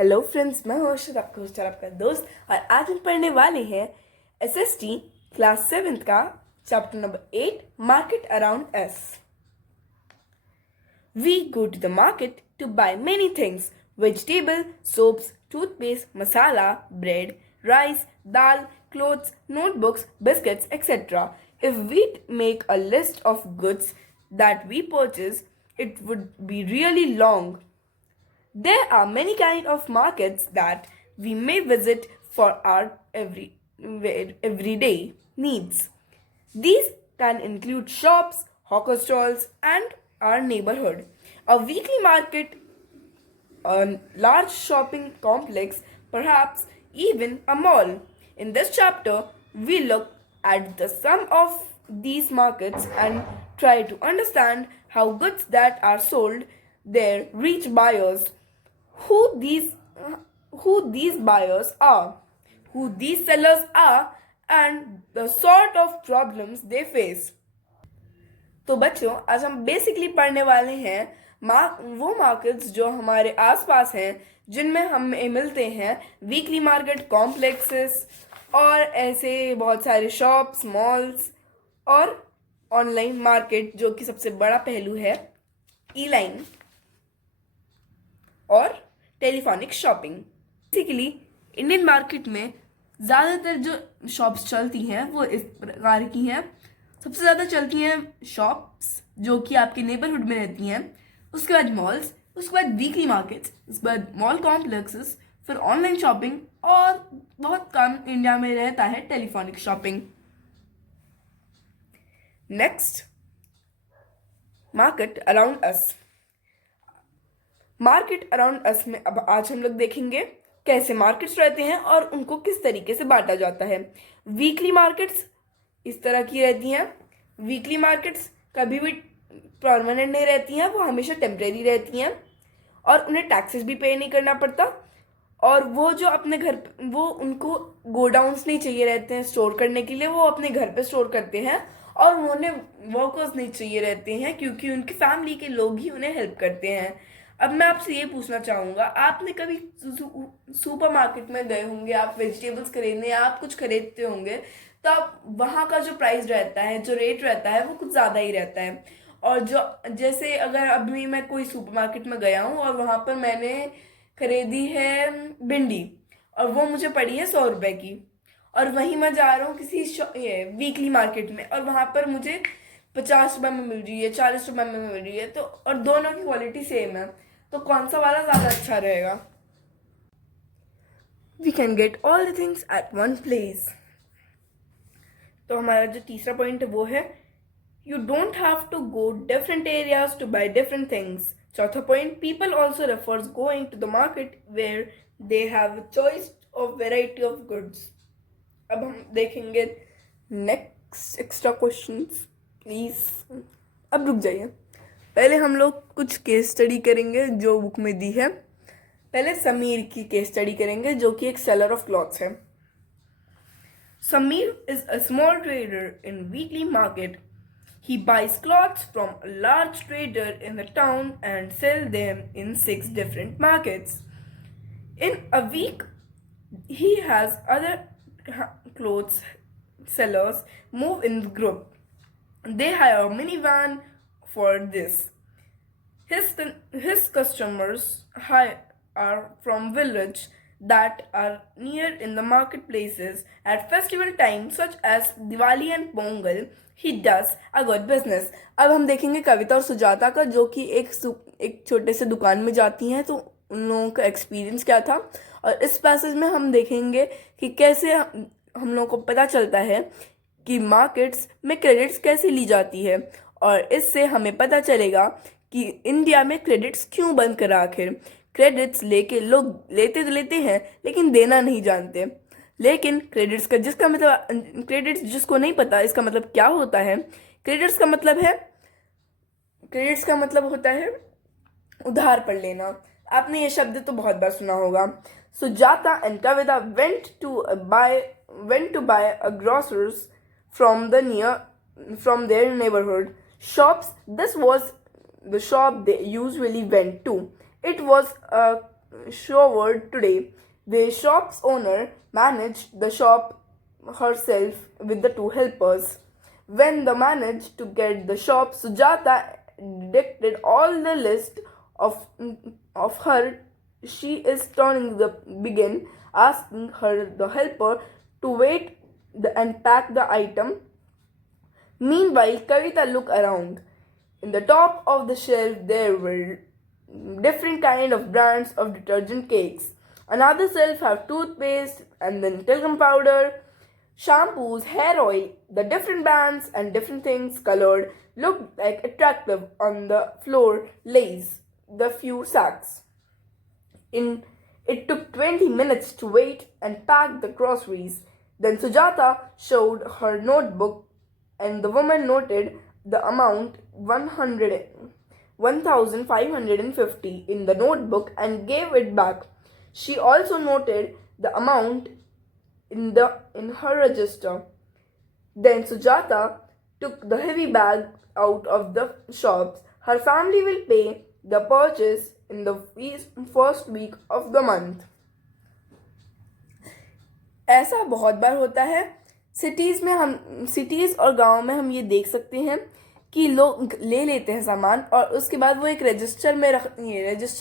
Hello friends, मैं हूं अर्शद, आपका होस्ट और आपका दोस्त। और आज हम पढ़ने वाले हैं एसएसटी क्लास 7th का chapter number 8 market around us. We go to the market to buy many things: vegetable, soaps, toothpaste, masala, bread, rice, dal, clothes, notebooks, biscuits, etc. If we make a list of goods that we purchase, it would be really long. There are many kinds of markets that we may visit for our everyday needs. These can include shops, hawker stalls, and our neighborhood. A weekly market, a large shopping complex, perhaps even a mall. In this chapter, we look at the sum of these markets and try to understand how goods that are sold there reach buyers, who these who these buyers are, who these sellers are, and the sort of problems they face. तो बच्चों, आज हम basically पढ़ने वाले हैं वो markets जो हमारे आसपास हैं, जिनमें हमें मिलते हैं वीकली मार्केट कॉम्प्लेक्सेस और ऐसे बहुत सारे शॉप्स, मॉल्स और ऑनलाइन मार्केट, जो कि सबसे बड़ा पहलू है ई लाइन और telephonic shopping. Basically Indian market में ज़्यादातर जो शॉप्स चलती हैं वो इस प्रकार की हैं। सबसे ज़्यादा चलती हैं शॉप्स जो कि आपके नेबरहुड में रहती हैं, उसके बाद मॉल्स, उसके बाद वीकली मार्केट्स, उसके बाद मॉल कॉम्प्लेक्सेस, फिर ऑनलाइन शॉपिंग और बहुत कम इंडिया में रहता है telephonic shopping. Next, market around us. Market around us में अब आज हम लोग देखेंगे कैसे मार्केट्स रहते हैं और उनको किस तरीके से बांटा जाता है। वीकली मार्केट्स इस तरह की रहती हैं। वीकली मार्केट्स कभी भी परमानेंट नहीं रहती हैं, वो हमेशा टेम्परेरी रहती हैं और उन्हें टैक्सेस भी पे नहीं करना पड़ता। और वो जो अपने घर, वो उनको गोडाउन्स नहीं चाहिए रहते हैं स्टोर करने के लिए, वो अपने घर पे स्टोर करते हैं और उन्हें वर्कर्स नहीं चाहिए रहते हैं क्योंकि उनकी फैमिली के लोग ही उन्हें हेल्प करते हैं। अब मैं आपसे ये पूछना चाहूँगा, आपने कभी सुपर मार्केट में गए होंगे, आप वेजिटेबल्स खरीदने या आप कुछ खरीदते होंगे, तो आप वहाँ का जो प्राइस रहता है, जो रेट रहता है, वो कुछ ज़्यादा ही रहता है। और जो जैसे अगर अभी मैं कोई सुपर मार्केट में गया हूँ और वहाँ पर मैंने खरीदी है भिंडी और वो मुझे पड़ी है 100 रुपये की, और वहीं मैं जा रहा हूँ किसी वीकली मार्केट में और वहाँ पर मुझे 50 रुपये में मिल रही है, 40 रुपये में मिल रही है, तो और दोनों की क्वालिटी सेम है, तो कौन सा वाला ज़्यादा अच्छा रहेगा? We can get all the things at one place. तो हमारा जो तीसरा पॉइंट है वो है you don't have to go different areas to buy different things. चौथा point, people also refers going to the market where they have choice of variety of goods. अब हम देखेंगे नेक्स्ट एक्स्ट्रा क्वेश्चंस। प्लीज़ अब रुक जाइए, पहले हम लोग कुछ केस स्टडी करेंगे जो बुक में दी है। पहले समीर की केस स्टडी करेंगे जो कि एक सेलर ऑफ क्लॉथ्स है। Sameer is a small trader in weekly market. He buys clothes from a large trader in the town and sells them in 6 different markets. In a week, he has other clothes sellers move in the group. They hire a minivan for this. His customers are from villages that are near in the marketplaces. At festival times such as Diwali and Pongal, he does a good business. अब हम देखेंगे कविता और सुजाता का, जो कि एक छोटे से दुकान में जाती हैं, तो उन लोगों का एक्सपीरियंस क्या था। और इस पैसेज में हम देखेंगे कि कैसे हम लोगों को पता चलता है कि मार्केट्स में क्रेडिट्स कैसे ली जाती है, और इससे हमें पता चलेगा कि इंडिया में क्रेडिट्स क्यों बंद करा। आखिर क्रेडिट्स लेके लोग लेते तो लेते हैं लेकिन देना नहीं जानते। लेकिन क्रेडिट्स का क्रेडिट्स जिसको नहीं पता इसका मतलब क्या होता है, क्रेडिट्स का मतलब होता है उधार पर लेना। आपने ये शब्द तो बहुत बार सुना होगा। Sujata and Kavita went to buy a groceries from their neighborhood shops. This was the shop they usually went to. It was a showered today. The shop's owner managed the shop herself with the two helpers. When they managed to get the shop, Sujata dictated all the list of her. She is turning the begin, asking her the helper to wait and pack the item. Meanwhile, Kavita looked around. In the top of the shelf, there were different kind of brands of detergent cakes. Another shelf had toothpaste and then talcum powder, shampoos, hair oil. The different brands and different things colored looked like attractive on the floor lays the few sacks. In it took 20 minutes to wait and pack the groceries. Then Sujata showed her notebook and the woman noted the amount 1,550 in the notebook and gave it back. She also noted the amount in her register. Then Sujata took the heavy bag out of the shops. Her family will pay the purchase in the first week of the month. ऐसा बहुत बार होता है cities और गाँव में हम ये देख सकते हैं कि लोग ले लेते हैं सामान और उसके बाद वो एक रजिस्टर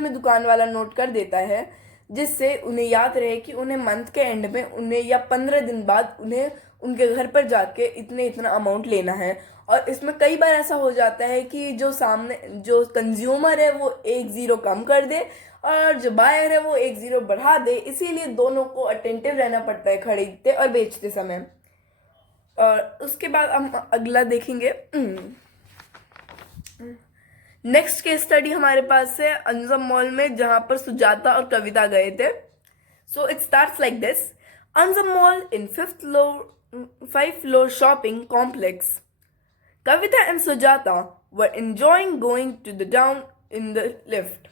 में दुकान वाला नोट कर देता है, जिससे उन्हें याद रहे कि उन्हें मंथ के एंड में उन्हें या 15 दिन बाद उन्हें उनके घर पर जाके इतना अमाउंट लेना है. और इसमें कई बार ऐसा हो जाता है कि जो कंज्यूमर है वो एक ज़ीरो कम कर दे और जो बायर है वो एक ज़ीरो बढ़ा दे. इसीलिए दोनों को अटेंटिव रहना पड़ता है खरीदते और बेचते समय. और उसके बाद हम अगला देखेंगे. नेक्स्ट केस स्टडी हमारे पास है अंजुम मॉल में, जहां पर सुजाता और कविता गए थे. So it starts like this. Anjum mall in 5th floor shopping complex. Kavita and Sujata were enjoying going to the down in the lift.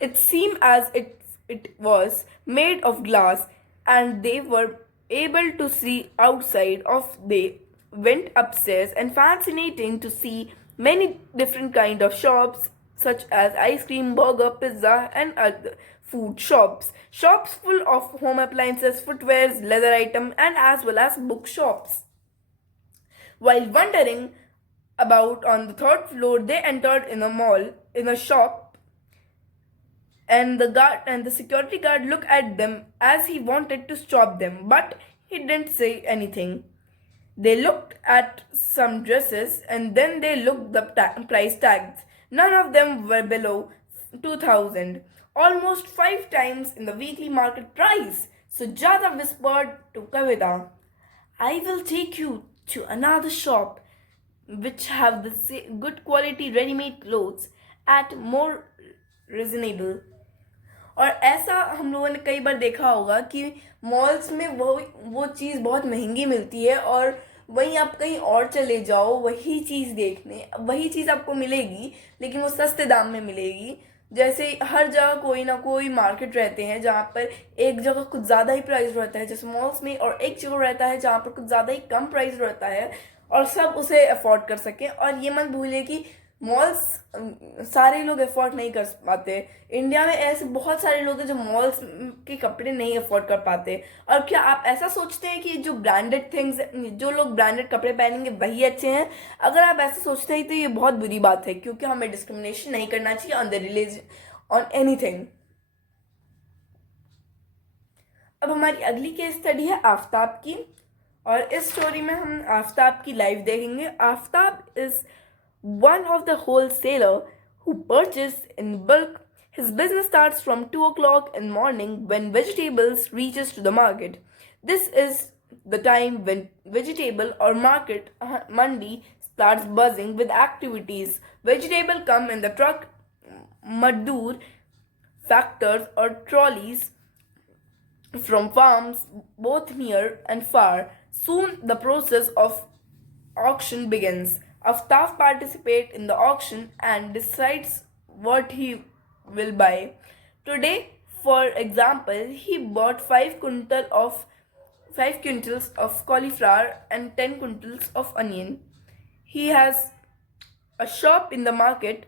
It seemed as it was made of glass and they were able to see outside of. They went upstairs and fascinating to see many different kind of shops such as ice cream, burger, pizza and other food shops. Shops full of home appliances, footwears, leather item and as well as bookshops. While wandering about on the 3rd floor, they entered in a shop, and the security guard looked at them as he wanted to stop them, but he didn't say anything. They looked at some dresses and then they looked the price tags. None of them were below 2,000, almost 5 times in the weekly market price. Sujata whispered to Kavita, "I will take you to another shop which have the good quality ready-made clothes at more reasonable." और ऐसा हम लोगों ने कई बार देखा होगा कि malls में वो चीज़ बहुत महंगी मिलती है और वहीं आप कहीं और चले जाओ वही चीज़ देखने, वही चीज़ आपको मिलेगी लेकिन वो सस्ते दाम में मिलेगी. जैसे हर जगह कोई ना कोई मार्केट रहते हैं जहाँ पर एक जगह कुछ ज़्यादा ही प्राइस रहता है जैसे मॉल्स में, और एक जगह रहता है जहाँ पर कुछ ज़्यादा ही कम प्राइस रहता है और सब उसे अफोर्ड कर सकें. और ये मत भूलिए कि मॉल्स सारे लोग अफोर्ड नहीं कर पाते. इंडिया में ऐसे बहुत सारे लोग हैं जो मॉल्स के कपड़े नहीं अफोर्ड कर पाते. और क्या आप ऐसा सोचते हैं कि जो ब्रांडेड थिंग्स, जो लोग ब्रांडेड कपड़े पहनेंगे वही अच्छे हैं? अगर आप ऐसा सोचते हैं तो ये बहुत बुरी बात है, क्योंकि हमें डिस्क्रिमिनेशन नहीं करना चाहिए on the religion, on anything. अब हमारी अगली केस स्टडी है आफ्ताब की, और इस स्टोरी में हम आफ्ताब की लाइफ देखेंगे. Aftab is one of the wholesaler who purchase in bulk. His business starts from 2 o'clock in the morning when vegetables reaches to the market. This is the time when vegetable or market mandi starts buzzing with activities. Vegetable come in the truck, maddur, factors or trolleys from farms both near and far. Soon the process of auction begins. Aftab participates in the auction and decides what he will buy. Today, for example, he bought 5 quintals of cauliflower and 10 quintals of onion. He has a shop in the market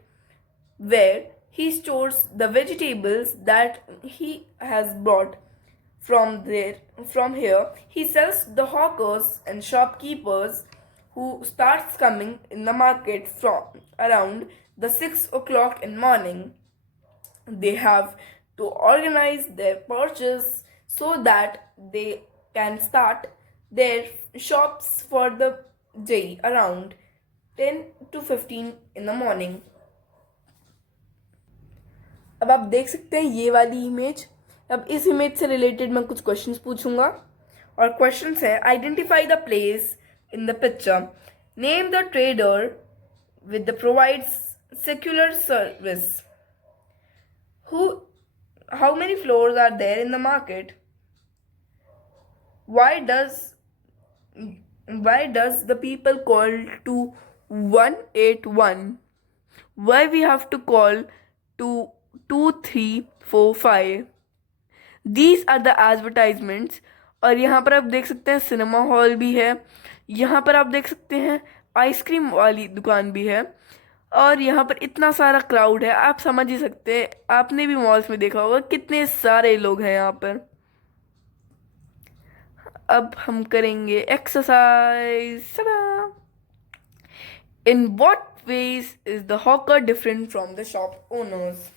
where he stores the vegetables that he has brought from here. He sells the hawkers and shopkeepers who starts coming in the market from around the 6 o'clock in morning. They have to organize their purchase so that they can start their shops for the day around 10 to 15 in the morning. अब आप देख सकते हैं ये वाली image. अब इस image से रिलेटेड मैं कुछ क्वेश्चंस पूछूंगा और क्वेश्चंस है identify the place in the picture, name the trader with the provides secular service, how many floors are there in the market, why does the people call to 181, why we have to call to 2345. These are the advertisements. और यहाँ पर आप देख सकते हैं cinema hall भी है, यहाँ पर आप देख सकते हैं आइसक्रीम वाली दुकान भी है, और यहाँ पर इतना सारा क्राउड है. आप समझ ही सकते हैं, आपने भी मॉल्स में देखा होगा कितने सारे लोग हैं यहाँ पर. अब हम करेंगे exercise. In what ways is the hawker different from the shop owners.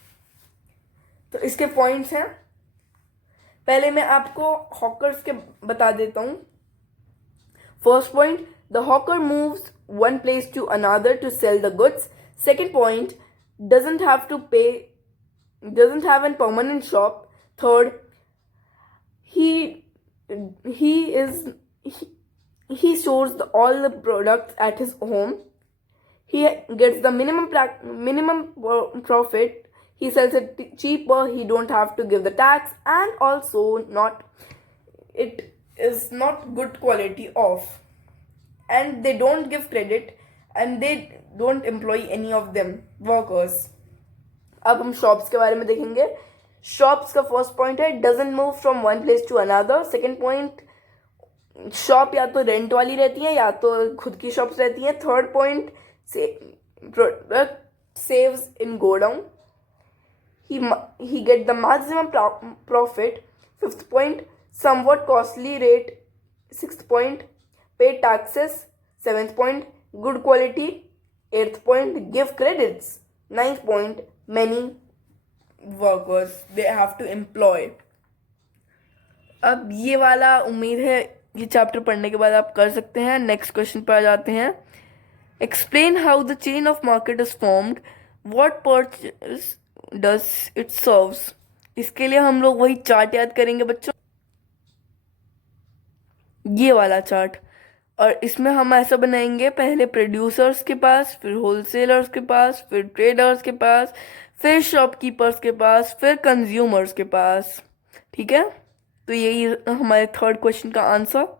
तो इसके पॉइंट्स हैं. पहले मैं आपको हॉकर्स के बता देता हूँ. First point, the hawker moves one place to another to sell the goods. Second point, doesn't have to pay, doesn't have a permanent shop. Third, he stores all the products at his home. He gets the minimum profit. He sells it cheaper. He don't have to give the tax, and also it is not good quality of. And they don't give credit, and they don't employ any of them workers. अब हम shops के बारे में देखेंगे. Shops का first point है doesn't move from one place to another. Second point, shop या तो रेंट वाली रहती है या तो खुद की शॉप्स रहती हैं. Third point, product saves in godown. he get the maximum profit. Fifth point, somewhat costly rate. Sixth point, pay taxes. Seventh point, good quality. Eighth point, give credits. Ninth point, many workers they have to employ. अब ये वाला उम्मीद है ये chapter पढ़ने के बाद आप कर सकते हैं. नेक्स्ट क्वेश्चन पर आ जाते हैं. Explain how the chain of market is formed, what purpose does it serves. इसके लिए हम लोग वही चार्ट याद करेंगे बच्चों, ये वाला चार्ट. और इसमें हम ऐसा बनाएंगे, पहले प्रोड्यूसर्स के पास, फिर होलसेलर्स के पास, फिर ट्रेडर्स के पास, फिर शॉपकीपर्स के पास, फिर कंज्यूमर्स के पास. ठीक है, तो यही हमारे थर्ड क्वेश्चन का आंसर.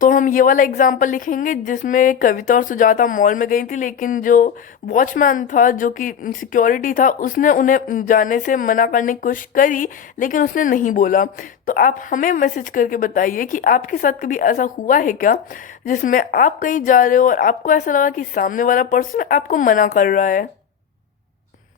तो हम ये वाला एग्जाम्पल लिखेंगे जिसमें कविता और सुजाता मॉल में गई थी, लेकिन जो वॉचमैन था जो कि सिक्योरिटी था उसने उन्हें जाने से मना करने की कोशिश करी, लेकिन उसने नहीं बोला. तो आप हमें मैसेज करके बताइए कि आपके साथ कभी ऐसा हुआ है क्या जिसमें आप कहीं जा रहे हो और आपको ऐसा लगा कि सामने वाला पर्सन आपको मना कर रहा है.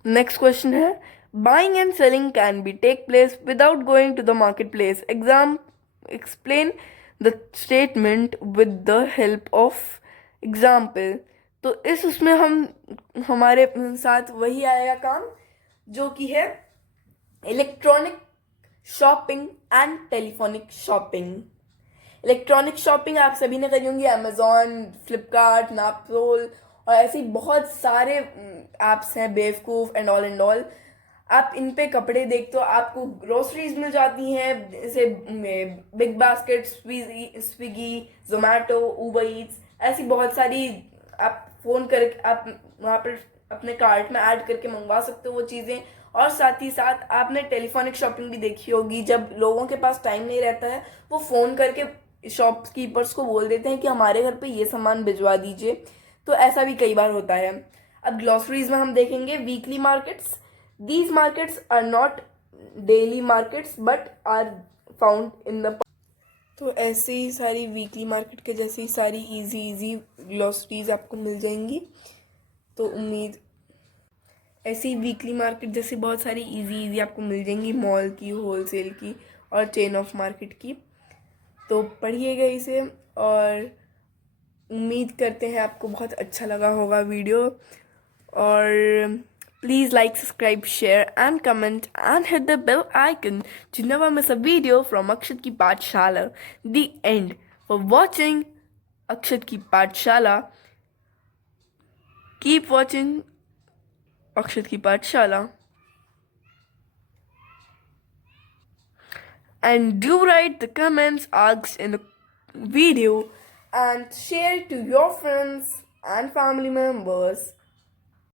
नेक्स्ट क्वेश्चन है, buying and selling can be take place without going to the market place. Explain the statement with the help of example. तो उसमें हमारे साथ वही आएगा काम जो कि है electronic shopping and telephonic shopping. Electronic shopping आप सभी ने करी होंगी, अमेजॉन, फ्लिपकार्ट, नापतोल और ऐसे बहुत सारे ऐप्स हैं, बेवकूफ़ एंड ऑल. आप इन पे कपड़े देखते हो, आपको ग्रोसरीज मिल जाती हैं, जैसे बिग बास्केट, स्विगी, जोमेटो, उबर ईट्स, ऐसी बहुत सारी. आप फ़ोन करके आप वहाँ पर अपने कार्ट में ऐड करके मंगवा सकते हो वो चीज़ें. और साथ ही साथ आपने टेलीफोनिक शॉपिंग भी देखी होगी, जब लोगों के पास टाइम नहीं रहता है वो फ़ोन करके शॉपकीपर्स को बोल देते हैं कि हमारे घर पे ये सामान भिजवा दीजिए. तो ऐसा भी कई बार होता है. अब ग्रोसरीज में हम देखेंगे weekly markets. These markets are not daily markets but are found in the. तो ऐसे ही सारी वीकली मार्केट के जैसी सारी इजी ग्लॉसरीज आपको मिल जाएंगी। तो उम्मीद ऐसी वीकली मार्केट जैसी बहुत सारी इजी आपको मिल जाएंगी, मॉल की, होलसेल की और चेन ऑफ मार्केट की। तो पढ़िएगा इसे और उम्मीद करते हैं आपको बहुत अच्छा लगा होगा वीडियो। और please like, subscribe, share and comment and hit the bell icon to never miss a video from Akshat Ki Pathshala. The end. For watching Akshat Ki Pathshala, keep watching Akshat Ki Pathshala. And do write the comments asked in the video and share to your friends and family members.